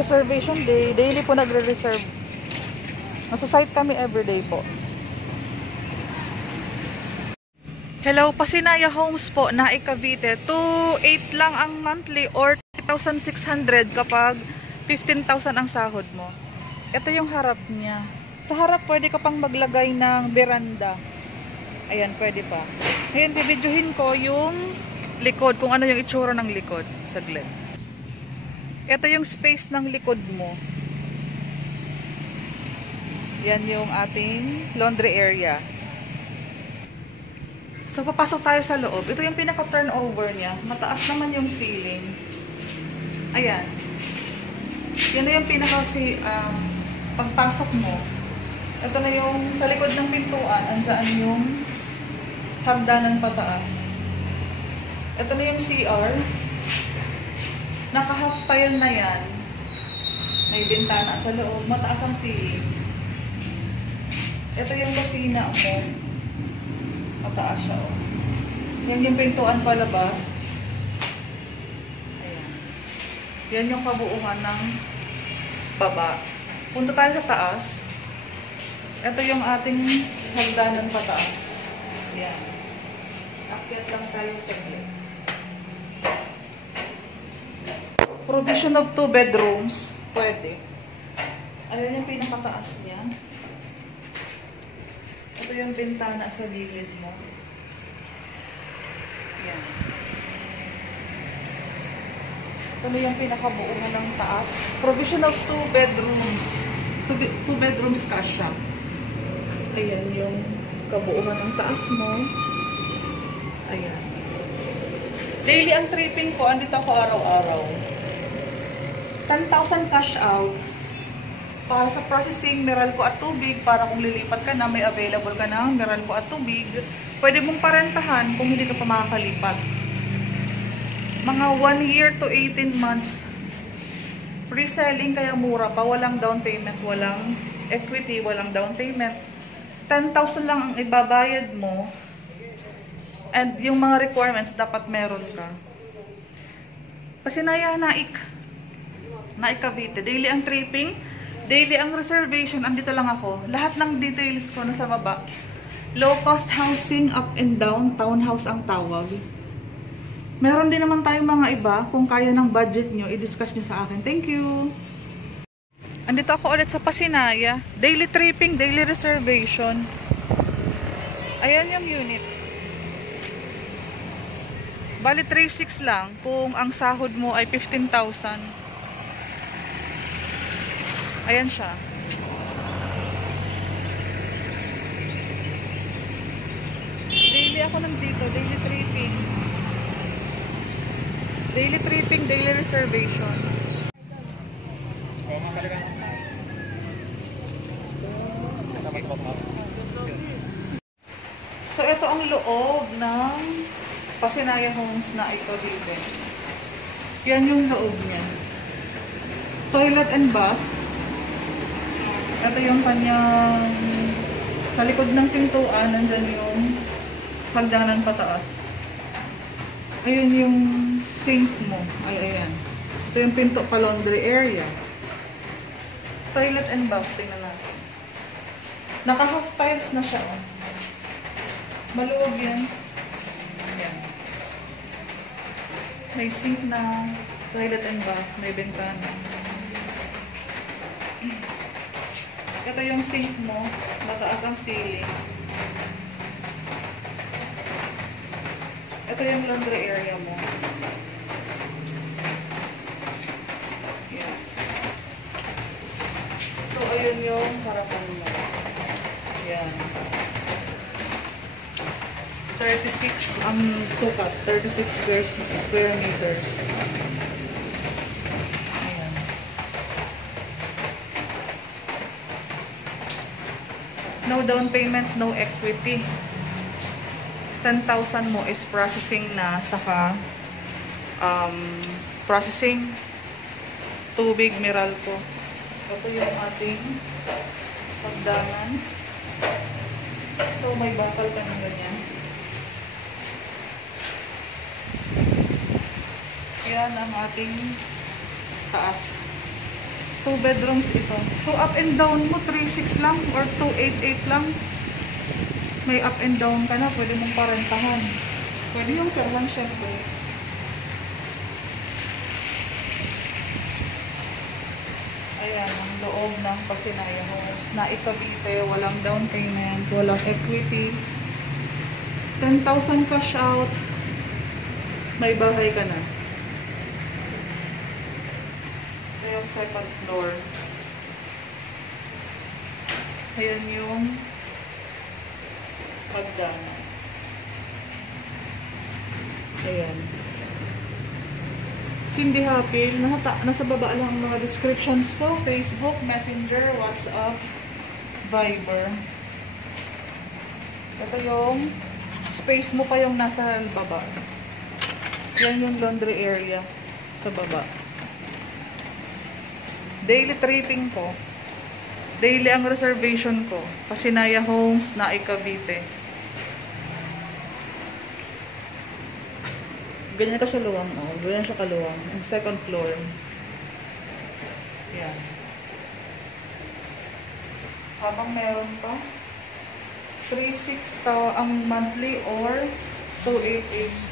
Reservation day. Daily po nagre-reserve. Nasa site kami everyday po. Hello, Pasinaya Homes po, Naik, Cavite. 2,800 lang ang monthly or 3,600 kapag 15,000 ang sahod mo. Ito yung harap niya. Sa harap pwede ka pang maglagay ng veranda. Ayan, pwede pa. Ngayon, bibidyohin ko yung likod, kung ano yung itsura ng likod. Saglit. Ito yung space ng likod mo. Yan yung ating laundry area. So, papasok tayo sa loob. Ito yung pinaka-turnover niya. Mataas naman yung ceiling. Ayan. Yan na yung pagpasok mo. Ito na yung sa likod ng pintuan. Andyan yung hagdanan pataas. Ito na yung CR. Naka-half tile na yan. May bintana sa loob. Mataas ang ceiling. Ito yung kusina mo. Mataas siya, oh. Yan yung pintuan palabas. Ayan. Yan yung kabuuan ng baba. Punta tayo sa taas. Ito yung ating hagdanan pataas. Ayan. Akyat lang tayo sa gilid. Provision of 2 bedrooms. Pwede. Ayan yung pinakataas niya. Ito yung bintana sa gilid mo. Yan. Ito na yung pinakabuuhan ng taas. Provision of 2 bedrooms. 2 bedrooms kasya. Ayan yung kabuuhan ng taas mo. Ayan. Daily ang tripping ko. Andito ako araw-araw. 10,000 cash out. Para sa processing, Meralco at tubig, para kung lilipat ka na, may available ka na Meralco at tubig, pwede mong parentahan kung hindi ka pa makakalipat. Mga 1 year to 18 months pre-selling, kaya mura pa, walang down payment, walang equity, walang down payment. 10,000 lang ang ibabayad mo, and yung mga requirements dapat meron ka. Pasinaya, Naik Cavite. Daily ang tripping, daily ang reservation, andito lang ako. Lahat ng details ko nasa baba. Low cost housing, up and down, townhouse ang tawag. Meron din naman tayong mga iba. Kung kaya ng budget nyo, i-discuss nyo sa akin. Thank you! Andito ako ulit sa Pasinaya. Daily tripping, daily reservation. Ayan yung unit. Bali 3,600 lang kung ang sahod mo ay 15,000. Ayan siya. Daily ako nandito. Daily tripping. Daily tripping, daily reservation. So, ito ang loob ng Pasinaya Homes na ito dito. Yan yung loob niya. Toilet and bath. Ito yung kanyang, sa likod ng pintuan, nandyan yung hagdanan pataas. Ayun yung sink mo. Ay, ayan. Ito yung pinto pa laundry area. Toilet and bath, tingnan natin. Naka-half tiles na siya. Oh. Maluwag yan. Ayan. May sink na, toilet and bath, may bintana. Ito yung sink mo, mataas ang ceiling. Ito yung laundry area mo. Yan. So, ayun yung harapan mo. Yan. 36 ang sukat, 36 square meters. No down payment, no equity. 10,000 mo is processing na, saka processing, tubig, Meralco. Ito yung ating pagdangan. So, may bakal ka ng ganyan. Yan ang ating taas. 2 bedrooms ito. So, up and down mo, 3.6 lang or 2.88 lang. May up and down ka na, pwede mong parentahan. Pwede yung kerlan, syempre. Ayan, ang loob ng Pasinaya Homes. Naik Cavite, walang down payment, walang equity. 10,000 cash out. May bahay ka na. Ito yung second floor. Ayan yung pagdana. Ayan. Cindy Happy, nasa baba lang ang mga descriptions ko. Facebook, Messenger, WhatsApp, Viber. Ito yung space mo pa yung nasa baba. Yan yung laundry area sa baba. Daily tripping ko. Daily ang reservation ko. Pasinaya Homes, Naik Cavite. Ganyan ka siya luwang. Oh. Ganyan siya kaluwang. Ang second floor. Yan. Habang meron pa, 3.6 ang monthly or 2.88.